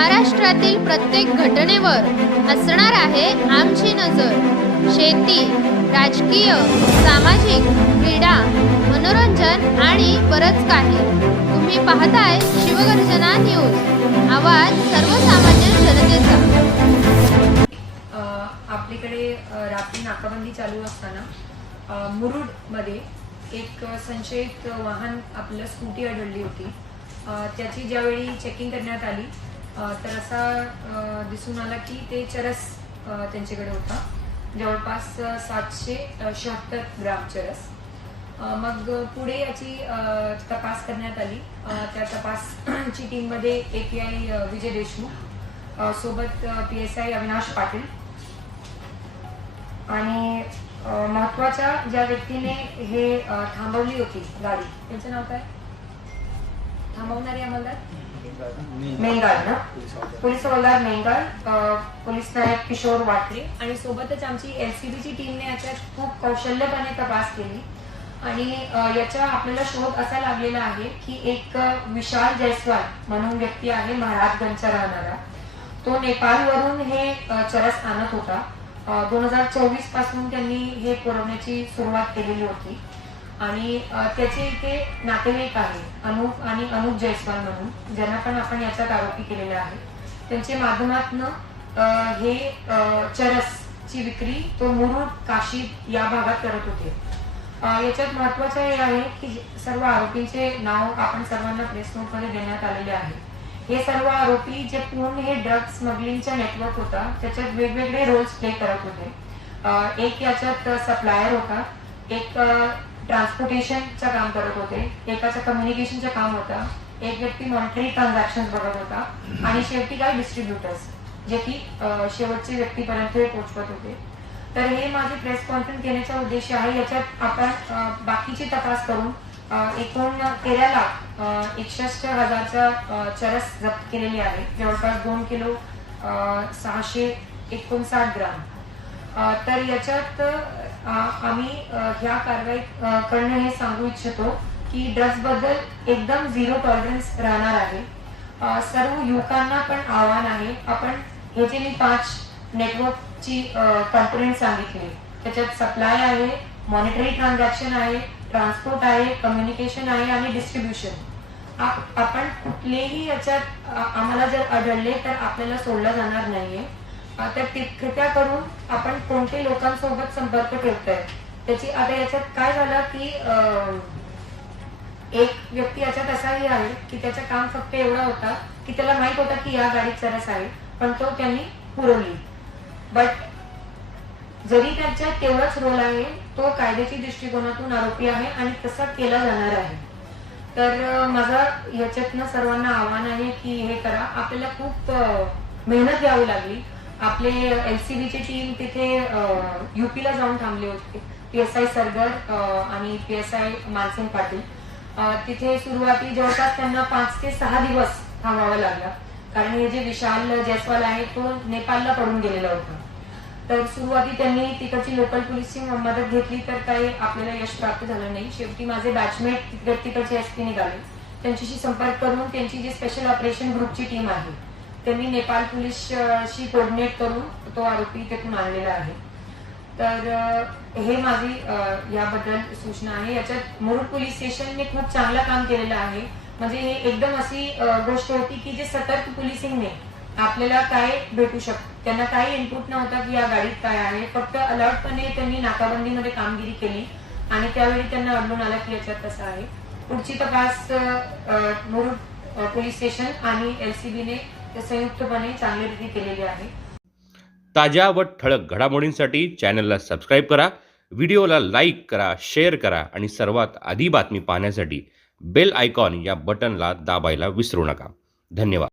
महाराष्ट्रातील प्रत्येक घटनेवर असणार आहे आमची नजर। शेती, राजकीय, सामाजिक, क्रीडा, मनोरंजन आणि बरंच काही। तुम्ही पाहताय शिवगर्जना न्यूज, आवाज सर्वसामान्य जनतेचा। आपल्याकडे रात्री नाकाबंदी चालू असताना मुरुडमध्ये एक संशयित वाहन आपलं स्कूटी आढळली होती। त्याची ज्यावेळी चेकिंग करण्यात आली तर असा दिसून आला की ते चरस त्यांच्याकडे होता, जवळपास 776 ग्राम चरस। मग पुढे याची तपास करण्यात आली। त्या तपासची टीममध्ये API विजय देशमुख सोबत PSI अविनाश पाटील आणि महत्वाच्या ज्या व्यक्तीने हे थांबवली होती गाडी, त्यांचं नाव काय? थांबवणारे अंमलदार मेंगाळ ना, पोलीस हवालदार मेंगाळ, पोलीस नायक किशोर वाटरे आणि सोबतच आमची LCBची टीमने याच्यात खूप कौशल्यपणे तपास केली आणि याचा आपल्याला शोध असा लागलेला आहे की एक विशाल जयस्वाल म्हणून व्यक्ती आहे, महाराजगंजचा राहणारा। तो नेपाळवरून हे चरस आणत होता। 2024 पासून त्यांनी हे पुरवण्याची सुरुवात केलेली होती आणि त्याचे इथे नातेवाईक आहे अनुप आणि अनुप जयस्वाल म्हणून, ज्यांना पण आपण याच्यात आरोपी केलेला आहे। त्यांच्या माध्यमातून हे चरसची विक्री तो मुरुड, काशी या भागात करत होते। याच्यात महत्वाचं हे आहे की सर्व आरोपींचे नाव आपण सर्वांना प्रेस नोट मध्ये देण्यात आलेले आहे। हे सर्व आरोपी जे पूर्ण हे ड्रग स्मगलिंगचा नेटवर्क होता त्याच्यात वेगवेगळे रोल्स प्ले करत होते। एक याच्यात सप्लायर होता, एक ट्रान्सपोर्टेशनचं काम करत होते, एकाचं कम्युनिकेशनचं काम होता, एक व्यक्ती मॉनिटरी ट्रान्झॅक्शन बघत होता आणि शेवटी काय डिस्ट्रीब्युटर्स, जे की शेवटचे व्यक्तीपर्यंत हे पोहोचवत होते। तर हे माझे प्रेस कॉन्फरन्स घेण्याचा उद्देश आहे। याच्यात आपण बाकीची तपास करून एकूण 13,61,000चा चरस जप्त केलेली आहे, जवळपास 2 किलो 659 ग्राम। तर याच्यात आम्ही ह्या कारवाई करणं हे सांगू इच्छितो की ड्रग्स बद्दल एकदम झिरो टॉलरन्स राहणार आहे। सर्व युवकांना पण आव्हान आहे, आपण हे जे मी 5 नेटवर्कची कंपोनेंट सांगितले त्याच्यात सप्लाय आहे, मॉनिटरी ट्रान्झॅक्शन आहे, ट्रान्सपोर्ट आहे, कम्युनिकेशन आहे आणि डिस्ट्रीब्युशन। आपण कुठलेही याच्यात आम्हाला जर आढळले तर आपल्याला सोडलं जाणार नाहीये। तर कृपया करून आपण कोणत्या लोकांसोबत संपर्क ठेवताय त्याची, आता याच्यात काय झालं की एक व्यक्ती याच्यात असाही आहे की त्याचं काम फक्त एवढा होता की त्याला माहित होता की या गाडीत चरस आहे, पण तो त्यांनी पुरवली। बट जरी त्याच्यात तेवढाच रोल आहे, तो कायद्याच्या दृष्टिकोनातून आरोपी आहे आणि तसा केला जाणार आहे। तर माझा याच्यातनं सर्वांना आव्हान आहे की हे करा। आपल्याला खूप मेहनत घ्यावी लागली। आपले LCBची टीम तिथे UPला जाऊन थांबले होते, PSI सरगर आणि PSI मानसिंग पाटील। तिथे सुरुवाती जवळपास त्यांना 5 ते 6 दिवस थांबावं लागला, कारण हे जे विशाल जयस्वाल आहे तो नेपाळला पडून गेलेला होता। तर सुरुवाती त्यांनी तिकडची लोकल पोलीसची मदत घेतली तर काही आपल्याला यश प्राप्त झालं नाही। शेवटी माझे बॅचमेट तिकडचे SP निघाले, त्यांच्याशी संपर्क करून त्यांची जी स्पेशल ऑपरेशन ग्रुपची टीम आहे त्यांनी नेपाळ पोलीसशी कोऑर्डिनेट करून तो आरोपी तिथून आणलेला आहे। तर हे माझी याबद्दल सूचना आहे। याच्यात मुरुड पोलीस स्टेशनने खूप चांगलं काम केलेलं आहे। म्हणजे हे एकदम अशी गोष्ट होती की जे सतर्क पोलिसिंगने आपल्याला काय भेटू शकतं, त्यांना काही इनपुट नव्हता की या गाडीत काय आहे, फक्त अलर्टपणे त्यांनी नाकाबंदीमध्ये कामगिरी केली आणि त्यावेळी त्यांना आढळून आलं की याच्यात तसं आहे। पुढची तपास मुरुड पोलीस स्टेशन आणि LCBने संयुक्तपणे चांगली रीती केलेली आहे। ताज्या व ठळक घडामोडींसाठी चॅनलला सबस्क्राईब करा, व्हिडिओला लाईक करा, शेअर करा आणि सर्वात आधी बातमी पाहण्यासाठी बेल आयकॉन या बटनला दाबायला विसरू नका। धन्यवाद।